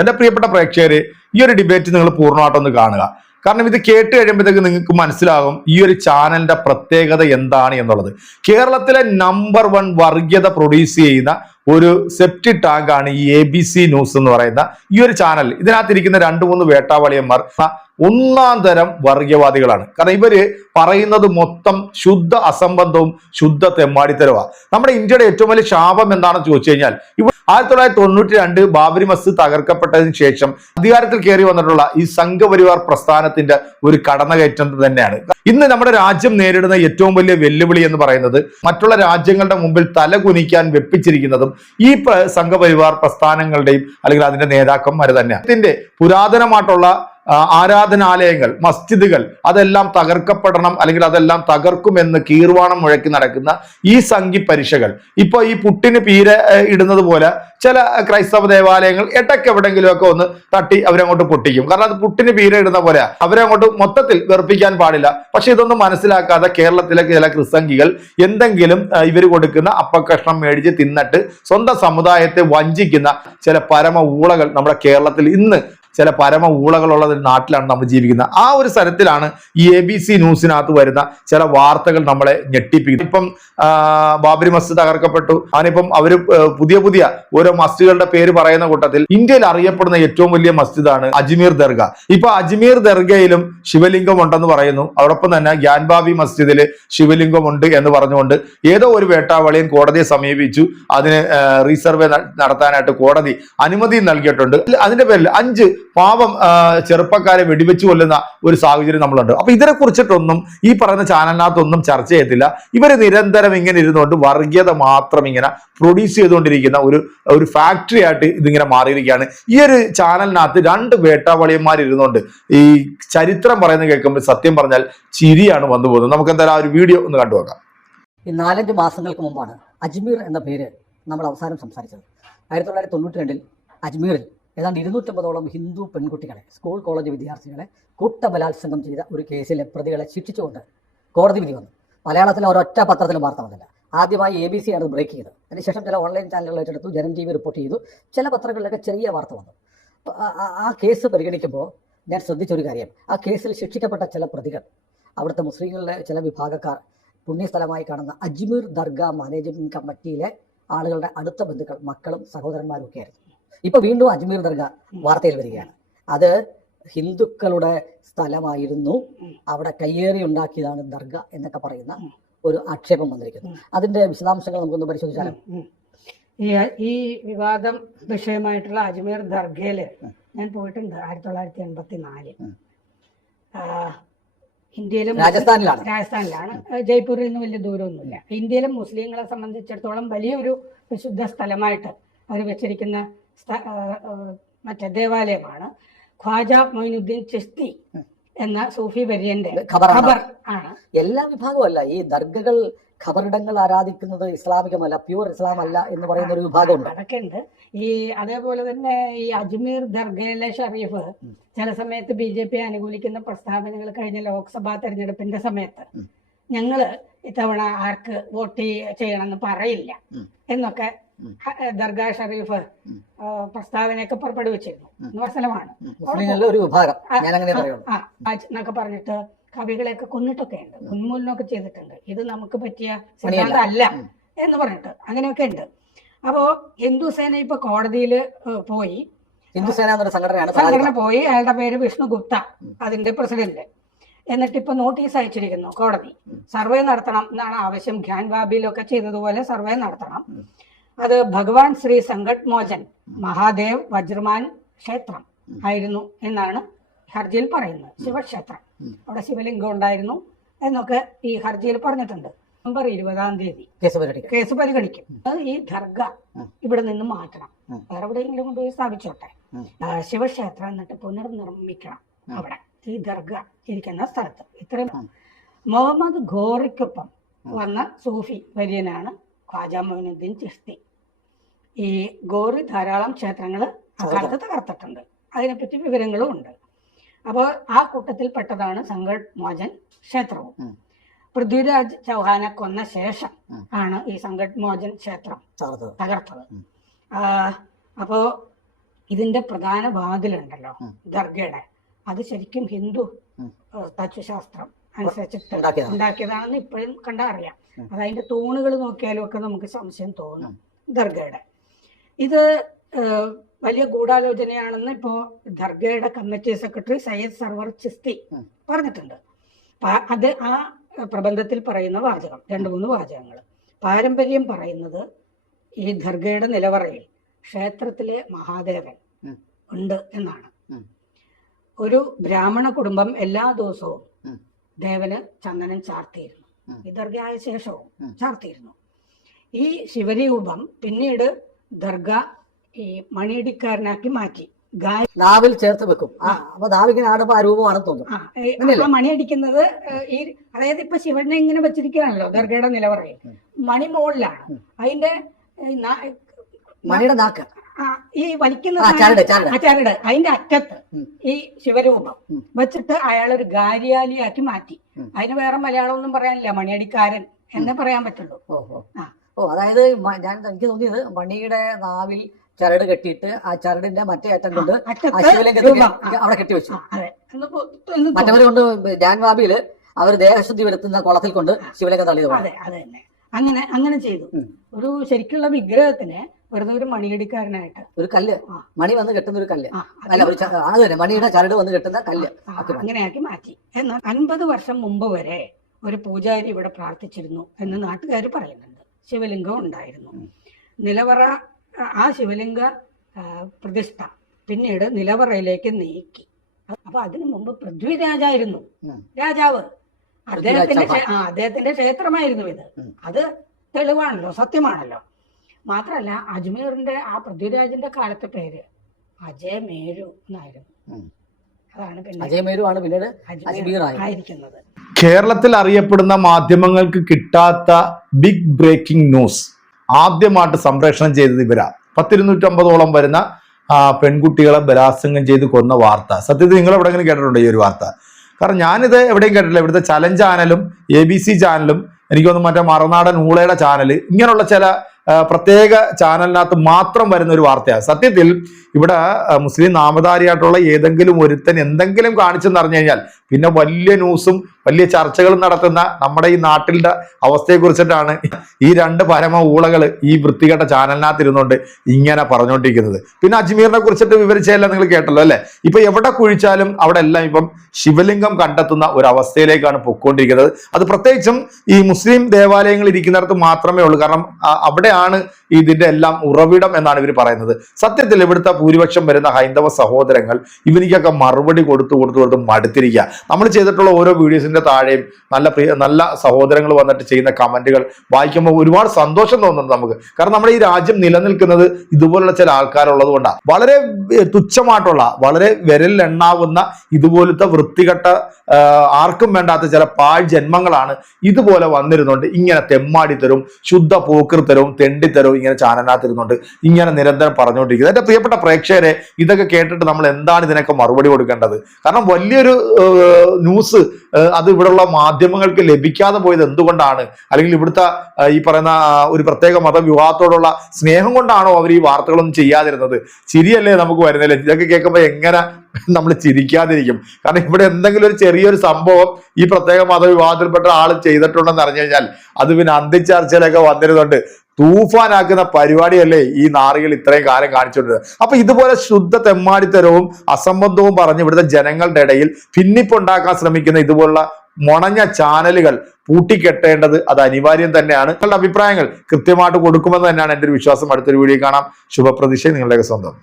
എന്റെ പ്രിയപ്പെട്ട പ്രേക്ഷകര് ഈ ഒരു ഡിബേറ്റ് നിങ്ങൾ പൂർണമായിട്ടൊന്ന് കാണുക. കാരണം ഇത് കേട്ട് കഴിയുമ്പോഴത്തേക്ക് നിങ്ങൾക്ക് മനസ്സിലാകും ഈ ഒരു ചാനലിന്റെ പ്രത്യേകത എന്താണ് എന്നുള്ളത്. കേരളത്തിലെ നമ്പർ വൺ വർഗീയത പ്രൊഡ്യൂസ് ചെയ്യുന്ന ഒരു സെപ്റ്റി ടാങ്ക് ആണ് ഈ എ ബി സി ന്യൂസ് എന്ന് പറയുന്ന ഈ ഒരു ചാനൽ ഇതിനകത്തിരിക്കുന്ന രണ്ട് മൂന്ന് വേട്ടാവളിയന്മാർ ഒന്നാം തരം വർഗീയവാദികളാണ്. കാരണം ഇവർ പറയുന്നത് മൊത്തം ശുദ്ധ അസംബന്ധവും ശുദ്ധ തെമ്മാടിത്തരവാ. നമ്മുടെ ഇന്ത്യയുടെ ഏറ്റവും വലിയ ശാപം എന്താണെന്ന് ചോദിച്ചു കഴിഞ്ഞാൽ ആയിരത്തി തൊള്ളായിരത്തി തൊണ്ണൂറ്റി രണ്ട് ബാബരി മസ്ജിദ് തകർക്കപ്പെട്ടതിന് ശേഷം അധികാരത്തിൽ കയറി വന്നിട്ടുള്ള ഈ സംഘപരിവാർ പ്രസ്ഥാനത്തിന്റെ ഒരു കടന്നുകയറ്റം തന്നെയാണ്. ഇന്ന് നമ്മുടെ രാജ്യം നേരിടുന്ന ഏറ്റവും വലിയ വെല്ലുവിളി എന്ന് പറയുന്നത് മറ്റുള്ള രാജ്യങ്ങളുടെ മുമ്പിൽ തല കുനിക്കാൻ വെപ്പിച്ചിരിക്കുന്നതും ഈ സംഘപരിവാർ പ്രസ്ഥാനങ്ങളുടെയും അല്ലെങ്കിൽ അതിന്റെ നേതാക്കന്മാർ തന്നെയാണ്. ഇതിന്റെ പുരാതനമായിട്ടുള്ള ആരാധനാലയങ്ങൾ മസ്ജിദുകൾ അതെല്ലാം തകർക്കപ്പെടണം അല്ലെങ്കിൽ അതെല്ലാം തകർക്കുമെന്ന് കീർവാണം മുഴക്കി നടക്കുന്ന ഈ സംഘി പരീക്ഷകൾ ഇപ്പൊ ഈ പുട്ടിന് പീര ഇടുന്നത് പോലെ ചില ക്രൈസ്തവ ദേവാലയങ്ങൾ ഇടയ്ക്ക് എവിടെയെങ്കിലുമൊക്കെ ഒന്ന് തട്ടി അവരങ്ങോട്ട് പൊട്ടിക്കും. കാരണം അത് പുട്ടിന് പീര ഇടുന്ന പോലെ അവരങ്ങോട്ട് മൊത്തത്തിൽ വെറുപ്പിക്കാൻ പാടില്ല. പക്ഷെ ഇതൊന്നും മനസ്സിലാക്കാതെ കേരളത്തിലെ ചില ക്രിസംഗികൾ എന്തെങ്കിലും ഇവർ കൊടുക്കുന്ന അപ്പക്കഷ്ണം മേടിച്ച് തിന്നിട്ട് സ്വന്തം സമുദായത്തെ വഞ്ചിക്കുന്ന ചില പരമ ഊളകൾ നമ്മുടെ കേരളത്തിൽ ഇന്ന് ചില പരമ ഊളകളുള്ള ഒരു നാട്ടിലാണ് നമ്മൾ ജീവിക്കുന്നത്. ആ ഒരു സ്ഥലത്തിലാണ് ഈ എ ബി സി ന്യൂസിനകത്ത് വരുന്ന ചില വാർത്തകൾ നമ്മളെ ഞെട്ടിപ്പിക്കുന്നത്. ഇപ്പം ബാബരി മസ്ജിദ് തകർക്കപ്പെട്ടു. അതിനിപ്പം അവർ പുതിയ പുതിയ ഓരോ മസ്ജിദുകളുടെ പേര് പറയുന്ന കൂട്ടത്തിൽ ഇന്ത്യയിൽ അറിയപ്പെടുന്ന ഏറ്റവും വലിയ മസ്ജിദാണ് അജ്മീർ ദർഗ. ഇപ്പൊ അജ്മീർ ദർഗയിലും ശിവലിംഗം ഉണ്ടെന്ന് പറയുന്നു. അതോടൊപ്പം തന്നെ ഗ്യാൻബാബി മസ്ജിദിൽ ശിവലിംഗം ഉണ്ട് എന്ന് പറഞ്ഞുകൊണ്ട് ഏതോ ഒരു വേട്ടാവളിയും കോടതിയെ സമീപിച്ചു. അതിന് റീസർവേ നടത്താനായിട്ട് കോടതി അനുമതി നൽകിയിട്ടുണ്ട്. അതിന്റെ പേരിൽ അഞ്ച് പാവം ചെറുപ്പക്കാരെ വെടിവെച്ച് കൊല്ലുന്ന ഒരു സാഹചര്യം നമ്മളുണ്ട്. അപ്പൊ ഇതിനെ കുറിച്ചിട്ടൊന്നും ഈ പറയുന്ന ചാനലിനകത്തൊന്നും ചർച്ച ചെയ്യത്തില്ല. ഇവർ നിരന്തരം ഇങ്ങനെ ഇരുന്നുകൊണ്ട് വർഗീയത മാത്രം ഇങ്ങനെ പ്രൊഡ്യൂസ് ചെയ്തുകൊണ്ടിരിക്കുന്ന ഒരു ഒരു ഫാക്ടറി ആയിട്ട് ഇതിങ്ങനെ മാറിയിരിക്കുകയാണ്. ഈ ഒരു ചാനലിനകത്ത് രണ്ട് വേട്ടാവളിയന്മാർ ഇരുന്നുകൊണ്ട് ഈ ചരിത്രം പറയുന്നത് കേൾക്കുമ്പോൾ സത്യം പറഞ്ഞാൽ ചിരിയാണ് വന്നു പോകുന്നത്. നമുക്ക് എന്തായാലും ആ ഒരു വീഡിയോ ഒന്ന് കണ്ടുനോക്കാം ഈ നാലഞ്ച് മാസങ്ങൾക്ക് മുമ്പാണ് അജ്മീർ എന്ന പേര് നമ്മൾ അവസാനം സംസാരിച്ചത്. ആയിരത്തി തൊള്ളായിരത്തി തൊണ്ണൂറ്റി രണ്ടിൽ അജ്മീറിൽ ഏതാണ്ട് ഇരുന്നൂറ്റമ്പതോളം ഹിന്ദു പെൺകുട്ടികളെ സ്കൂൾ കോളേജ് വിദ്യാർത്ഥികളെ കൂട്ടബലാത്സംഗം ചെയ്ത ഒരു കേസിലെ പ്രതികളെ ശിക്ഷിച്ചുകൊണ്ട് കോടതി വിധി വന്നു. മലയാളത്തിലെ ഒരൊറ്റ പത്രത്തിലും വാർത്ത വന്നില്ല. ആദ്യമായി എ ബി സി ആണ് ബ്രേക്ക് ചെയ്തത്. അതിനുശേഷം ചില ഓൺലൈൻ ചാനലുകൾ ഏറ്റെടുത്തു ജനം ടി വി റിപ്പോർട്ട് ചെയ്തു. ചില പത്രങ്ങളിലൊക്കെ ചെറിയ വാർത്ത വന്നു. ആ- കേസ് പരിഗണിക്കുമ്പോൾ ഞാൻ ശ്രദ്ധിച്ചൊരു കാര്യം. ആ കേസിൽ ശിക്ഷിക്കപ്പെട്ട ചില പ്രതികൾ അവിടുത്തെ മുസ്ലിങ്ങളിലെ ചില വിഭാഗക്കാർ പുണ്യസ്ഥലമായി കാണുന്ന അജ്മീർ ദർഗ മാനേജ്മെന്റ് കമ്മിറ്റിയിലെ ആളുകളുടെ അടുത്ത ബന്ധുക്കൾ മക്കളും സഹോദരന്മാരും ഒക്കെ ആയിരുന്നു. ഇപ്പൊ വീണ്ടും അജ്മീർ ദർഗ വാർത്തയിൽ വരികയാണ്. അത് ഹിന്ദുക്കളുടെ സ്ഥലമായിരുന്നു. അവിടെ കയ്യേറി ഉണ്ടാക്കിയതാണ് ദർഗ എന്നൊക്കെ പറയുന്ന ഒരു ആക്ഷേപം വന്നിരിക്കുന്നു. അതിന്റെ വിശദാംശങ്ങൾ നമുക്കൊന്ന് പരിശോധിച്ചാലും? ഈ ഈ വിവാദം വിഷയമായിട്ടുള്ള അജ്മീർ ദർഗയിൽ ഞാൻ പോയിട്ടുണ്ട് ആയിരത്തി തൊള്ളായിരത്തി എൺപത്തി നാല്. ഇന്ത്യയിലും രാജസ്ഥാനിലാണ്. രാജസ്ഥാനിലാണ്. ജയ്പൂരിൽ നിന്ന് വലിയ ദൂരമൊന്നുമില്ല. ഇന്ത്യയിലെ മുസ്ലിങ്ങളെ സംബന്ധിച്ചിടത്തോളം വലിയൊരു വിശുദ്ധ സ്ഥലമായിട്ട് അവർ വെച്ചിരിക്കുന്ന മറ്റേ ദേവാലയമാണ്. ഖ്വാജ മൊയിനുദ്ദീൻ ചിസ്തി എന്ന സൂഫി വര്യന്റെ ഖബർ ആണ്. എല്ലാ വിഭാഗവും അല്ല ഈ ദർഗകൾ ഖബറിടങ്ങൾ ആരാധിക്കുന്നത് ഇസ്ലാമികമല്ല പ്യൂർ ഇസ്ലാം അല്ല എന്ന് പറയുന്ന ഒരു വിഭാഗമുണ്ട്. അതൊക്കെ ഉണ്ട്. ഈ അതേപോലെ തന്നെ ഈ അജ്മീർ ദർഗയിലെ ഷറീഫ് ചില സമയത്ത് ബി ജെ പി അനുകൂലിക്കുന്ന പ്രസ്താവനകൾ കഴിഞ്ഞ ലോക്സഭാ തെരഞ്ഞെടുപ്പിന്റെ സമയത്ത്. ഞങ്ങൾ ഇത്തവണ ആർക്ക് വോട്ട് ചെയ്യണമെന്ന് പറയില്ല എന്നൊക്കെ ദർഗാ ഷറീഫ് പ്രസ്താവനയൊക്കെ പുറപ്പെടുവിച്ചിരുന്നു. വിമർശനമാണ് ഒരു വിഭാഗം. എന്നൊക്കെ പറഞ്ഞിട്ട് കവികളെയൊക്കെ കൊന്നിട്ടൊക്കെ ഉണ്ട് ഉന്മൂലനമൊക്കെ ചെയ്തിട്ടുണ്ട്. ഇത് നമുക്ക് പറ്റിയ. അല്ല എന്ന് പറഞ്ഞിട്ട് അങ്ങനെയൊക്കെ ഉണ്ട്. അപ്പോ ഹിന്ദുസേന ഇപ്പൊ കോടതിയിൽ പോയി. ഹിന്ദുസേന എന്നൊരു സംഘടനയാണ് സംഘടന പോയി. അയാളുടെ പേര് വിഷ്ണു ഗുപ്ത. അതിന്റെ പ്രസിഡന്റ്. എന്നിട്ട് ഇപ്പൊ നോട്ടീസ് അയച്ചിരിക്കുന്നു കോടതി. സർവേ നടത്തണം എന്നാണ് ആവശ്യം. ഖ്യാൻ ബാബിയിലൊക്കെ ചെയ്തതുപോലെ സർവേ നടത്തണം. അത് ഭഗവാൻ ശ്രീ സങ്കട്ട് മോചൻ മഹാദേവ് വജ്രമാൻ ക്ഷേത്രം ആയിരുന്നു എന്നാണ് ഹർജിയിൽ പറയുന്നത്. ശിവക്ഷേത്രം. അവിടെ ശിവലിംഗം ഉണ്ടായിരുന്നു എന്നൊക്കെ ഈ ഹർജിയിൽ പറഞ്ഞിട്ടുണ്ട്. നവംബർ ഇരുപതാം തീയതി കേസ് പരിഗണിക്കും. അത് ഈ ദർഗ. ഇവിടെ നിന്ന് മാറ്റണം. വേറെ എവിടെയെങ്കിലും കൊണ്ടുപോയി സ്ഥാപിച്ചോട്ടെ. ശിവക്ഷേത്രം എന്നിട്ട് പുനർനിർമ്മിക്കണം അവിടെ ഈ ദർഗ ഇരിക്കുന്ന സ്ഥലത്ത്. ഇത്രയും. മുഹമ്മദ് ഘോറിക്കൊപ്പം വന്ന സൂഫി വര്യനാണ് ഖ്വാജ മൊയിനുദ്ദീൻ ചിസ്തി ഈ ഗോറി ധാരാളം ക്ഷേത്രങ്ങൾ അക്കാലത്ത് തകർത്തിട്ടുണ്ട്. അതിനെപ്പറ്റി വിവരങ്ങളും ഉണ്ട്. അപ്പോൾ ആ കൂട്ടത്തിൽപ്പെട്ടതാണ് സംഗഡ് മോചൻ ക്ഷേത്രവും. പൃഥ്വിരാജ് ചൗഹാനെ കൊന്ന ശേഷം ആണ് ഈ സംഗഡ് മോചൻ ക്ഷേത്രം തകർത്തത്. അപ്പോ ഇതിന്റെ പ്രധാന വാതിലുണ്ടല്ലോ. ദർഗയുടെ. അത് ശരിക്കും ഹിന്ദു തച്ചുശാസ്ത്രം അനുസരിച്ചിട്ട് ഉണ്ടാക്കിയതാണെന്ന് ഇപ്പോഴും കണ്ടാ അറിയാം. അത് തൂണുകൾ നോക്കിയാലും ഒക്കെ നമുക്ക് സംശയം തോന്നും. ദർഗയുടെ. ഇത് വലിയ ഗൂഢാലോചനയാണെന്ന് ഇപ്പോ ദർഗയുടെ കമ്മിറ്റി സെക്രട്ടറി സയ്യദ് സർവർ ചിസ്തി പറഞ്ഞിട്ടുണ്ട്. അത് ആ പ്രബന്ധത്തിൽ പറയുന്ന വാചകം രണ്ട് മൂന്ന് വാചകങ്ങൾ. പാരമ്പര്യം പറയുന്നത് ഈ ദർഗയുടെ നിലവറയിൽ ക്ഷേത്രത്തിലെ മഹാദേവൻ ഉണ്ട് എന്നാണ്. ഒരു ബ്രാഹ്മണ കുടുംബം എല്ലാ ദിവസവും. ദേവന് ചന്ദനം ചാർത്തിയിരുന്നു. ദർഗയായ ശേഷവും. ചാർത്തിയിരുന്നു. ഈ ശിവരൂപം പിന്നീട് ദർഗ ഈ മണിയടിക്കാരനാക്കി മാറ്റി. ഗായ നാവിൽ ചേർത്ത് വെക്കും. അപ്പൊ നാവിങ്ങനെ ആടുമ്പോ ആ രൂപമാണെന്ന് തോന്നും. മണിയടിക്കുന്നത് ഈ- അതായത് ഇപ്പൊ ശിവനെ ഇങ്ങനെ വെച്ചിരിക്കുകയാണല്ലോ ദർഗയുടെ നിലവറയിൽ. മണിമോളിലാണ് അതിന്റെ മണിയുടെ നാക്ക്. ഈ വലിക്കുന്ന ആ, സാധനം- ചരട്, ചരട്. ആ, അതിന്റെ അറ്റത്ത് ഈ ശിവരൂപം വെച്ചിട്ട് അയാൾ ഒരു ഗാരിയാലിയാക്കി മാറ്റി. അതിന് വേറെ മലയാളം ഒന്നും പറയാനില്ല. മണിയടിക്കാരൻ എന്നേ പറയാൻ പറ്റുള്ളൂ. ഓ അതായത് ഞാൻ എനിക്ക് തോന്നിയത് മണിയുടെ നാവിൽ ചരട് കെട്ടിയിട്ട് ആ ചരടിന്റെ മറ്റേ അറ്റം കൊണ്ട് ആ ശിവലിംഗത്തിൽ അവിടെ കെട്ടി വെച്ചു എന്ന് മറ്റവർ. കൊണ്ട് ജാൻവാബിയിൽ അവർ ദേഹശുദ്ധി വരുത്തുന്ന കുളത്തിൽ കൊണ്ട് ശിവലിംഗം തള്ളിയത് അങ്ങനെ അങ്ങനെ ചെയ്തു. ഒരു ശരിക്കുള്ള വിഗ്രഹത്തിനെ വെറുതെ ഒരു മണിയടിക്കാരനായിട്ട്. ഒരു കല്ല്. മണി വന്ന് കെട്ടുന്ന ഒരു കല്ല്. അല്ല ഒരു മണിയുടെ ചരട് വന്ന് കെട്ടുന്ന കല്ല്. അങ്ങനെയാക്കി മാറ്റി. എന്നാൽ അൻപത് വർഷം മുമ്പ് വരെ ഒരു പൂജാരി ഇവിടെ പ്രാർത്ഥിച്ചിരുന്നു എന്ന് നാട്ടുകാർ പറയുന്നുണ്ട്. ശിവലിംഗം ഉണ്ടായിരുന്നു. നിലവറ ആ, ശിവലിംഗ പ്രതിഷ്ഠ പിന്നീട് നിലവറയിലേക്ക് നീക്കി. അപ്പൊ അതിനു മുമ്പ് പൃഥ്വിരാജായിരുന്നു. രാജാവ്. അദ്ദേഹത്തിന്റെ ആ അദ്ദേഹത്തിന്റെ ക്ഷേത്രമായിരുന്നു ഇത്. അത് തെളിവാണല്ലോ സത്യമാണല്ലോ. മാത്രല്ല അജ്മീറിന്റെ ആ പൃഥ്വിരാജിന്റെ കാലത്തെ പേര് അജയ് മേരു എന്നായിരുന്നു. ഉം. അതാണ് പിന്നെ അജയമേരുവാണ് പിന്നീട് ആയിരിക്കുന്നത്. കേരളത്തിൽ അറിയപ്പെടുന്ന മാധ്യമങ്ങൾക്ക് കിട്ടാത്ത ബിഗ് ബ്രേക്കിംഗ് ന്യൂസ് ആദ്യമായിട്ട് സംപ്രേഷണം ചെയ്തത് ഇവരാ. പത്തിരുന്നൂറ്റമ്പതോളം വരുന്ന പെൺകുട്ടികളെ ബലാത്സംഗം ചെയ്ത് കൊന്ന വാർത്ത. സത്യത്തിൽ നിങ്ങൾ എവിടെയെങ്കിലും കേട്ടിട്ടുണ്ടോ ഈ ഒരു വാർത്ത? കാരണം ഞാനിത് എവിടെയും കേട്ടിട്ടില്ല. ഇവിടുത്തെ ചലഞ്ച് ചാനലും എ ബി സി ചാനലും എനിക്ക് തോന്നുന്നു മറ്റേ മറുനാടൻ ഊളയുടെ ചാനൽ ഇങ്ങനെയുള്ള ചില പ്രത്യേക ചാനലിനകത്ത് മാത്രം വരുന്ന ഒരു വാർത്തയാണ്. സത്യത്തിൽ ഇവിടെ മുസ്ലിം നാമധാരിയായിട്ടുള്ള ഏതെങ്കിലും ഒരുത്തൻ എന്തെങ്കിലും കാണിച്ചെന്ന് അറിഞ്ഞു കഴിഞ്ഞാൽ പിന്നെ വലിയ ന്യൂസും വലിയ ചർച്ചകളും നടത്തുന്ന നമ്മുടെ ഈ നാട്ടിലെ അവസ്ഥയെ കുറിച്ചിട്ടാണ് ഈ രണ്ട് പരമ ഊളകൾ ഈ വൃത്തികെട്ട ചാനലിനകത്ത് ഇരുന്നുകൊണ്ട് ഇങ്ങനെ പറഞ്ഞുകൊണ്ടിരിക്കുന്നത് പിന്നെ അജ്മീറിനെ കുറിച്ചിട്ട് വിവരിച്ചതെല്ലാം നിങ്ങൾ കേട്ടല്ലോ അല്ലെ? ഇപ്പൊ എവിടെ കുഴിച്ചാലും അവിടെ എല്ലാം ഇപ്പം ശിവലിംഗം കണ്ടെത്തുന്ന ഒരു അവസ്ഥയിലേക്കാണ് പൊക്കോണ്ടിരിക്കുന്നത് അത് പ്രത്യേകിച്ചും ഈ മുസ്ലിം ദേവാലയങ്ങൾ ഇരിക്കുന്നിടത്ത് മാത്രമേ ഉള്ളൂ. കാരണം അവിടെയാണ് ഇതിന്റെ എല്ലാം ഉറവിടം എന്നാണ് ഇവർ പറയുന്നത്. സത്യത്തിൽ ഇവിടുത്തെ ഭൂരിപക്ഷം വരുന്ന ഹൈന്ദവ സഹോദരങ്ങൾ ഇവനിക്കൊക്കെ മറുപടി കൊടുത്തു കൊടുത്തു കൊടുത്ത് മടുത്തിരിക്കുക നമ്മൾ ചെയ്തിട്ടുള്ള ഓരോ വീഡിയോസിന്റെ താഴെയും നല്ല പ്രിയ നല്ല സഹോദരങ്ങൾ വന്നിട്ട് ചെയ്യുന്ന കമന്റുകൾ വായിക്കുമ്പോൾ ഒരുപാട് സന്തോഷം തോന്നുന്നുണ്ട് നമുക്ക്. കാരണം നമ്മുടെ ഈ രാജ്യം നിലനിൽക്കുന്നത് ഇതുപോലുള്ള ചില ആൾക്കാരുള്ളത് കൊണ്ടാണ് വളരെ തുച്ഛമായിട്ടുള്ള വളരെ വിരലിലെണ്ണാവുന്ന ഇതുപോലത്തെ വൃത്തികെട്ട ആർക്കും വേണ്ടാത്ത ചില പാഴ് ജന്മങ്ങളാണ് ഇതുപോലെ വന്നിരുന്നുണ്ട് ഇങ്ങനെ തെമ്മാടി തരും ശുദ്ധ പോക്കൃത്തരവും തെണ്ടിത്തരവും ഇങ്ങനെ ചാനനാത്തിരുന്നുണ്ട് ഇങ്ങനെ നിരന്തരം പറഞ്ഞുകൊണ്ടിരിക്കുന്നത് എന്റെ പ്രിയപ്പെട്ട പ്രേക്ഷകരെ ഇതൊക്കെ കേട്ടിട്ട് നമ്മൾ എന്താണ് ഇതിനൊക്കെ മറുപടി കൊടുക്കേണ്ടത്? കാരണം വലിയൊരു ന്യൂസ് അത് ഇവിടെയുള്ള മാധ്യമങ്ങൾക്ക് ലഭിക്കാതെ പോയത് എന്തുകൊണ്ടാണ്? അല്ലെങ്കിൽ ഇവിടുത്തെ ഈ പറയുന്ന ഒരു പ്രത്യേക മതവിവാഹത്തോടുള്ള സ്നേഹം കൊണ്ടാണോ അവർ ഈ വാർത്തകളൊന്നും ചെയ്യാതിരുന്നത്? ചിരിയല്ലേ നമുക്ക് വരുന്നില്ല ഇതൊക്കെ കേൾക്കുമ്പോൾ എങ്ങനെ നമ്മൾ ചിരിക്കാതിരിക്കും? കാരണം ഇവിടെ എന്തെങ്കിലും ഒരു ചെറിയൊരു സംഭവം ഈ പ്രത്യേക മതവിവാഹത്തിൽപ്പെട്ട ആൾ ചെയ്തിട്ടുണ്ടെന്ന് അറിഞ്ഞു കഴിഞ്ഞാൽ അത് പിന്നെ അന്തിച്ചർച്ചയിലൊക്കെ വന്നിരുന്നുണ്ട് തൂഫാനാക്കുന്ന പരിപാടിയല്ലേ ഈ നാറികൾ ഇത്രയും കാലം കാണിച്ചുകൊണ്ടിരുന്നത്. അപ്പൊ ഇതുപോലെ ശുദ്ധ തെമ്മാടിത്തരവും അസംബന്ധവും പറഞ്ഞ് ഇവിടുത്തെ ജനങ്ങളുടെ ഇടയിൽ ഭിന്നിപ്പുണ്ടാക്കാൻ ശ്രമിക്കുന്ന ഇതുപോലുള്ള മുണഞ്ഞ ചാനലുകൾ പൂട്ടിക്കെട്ടേണ്ടത് അത് അനിവാര്യം തന്നെയാണ്. നിങ്ങളുടെ അഭിപ്രായങ്ങൾ കൃത്യമായിട്ട് കൊടുക്കുമെന്ന് തന്നെയാണ് എന്റെ ഒരു വിശ്വാസം. അടുത്തൊരു വീഡിയോ കാണാം. ശുഭപ്രതീക്ഷ നിങ്ങളുടെയൊക്കെ സ്വന്തം.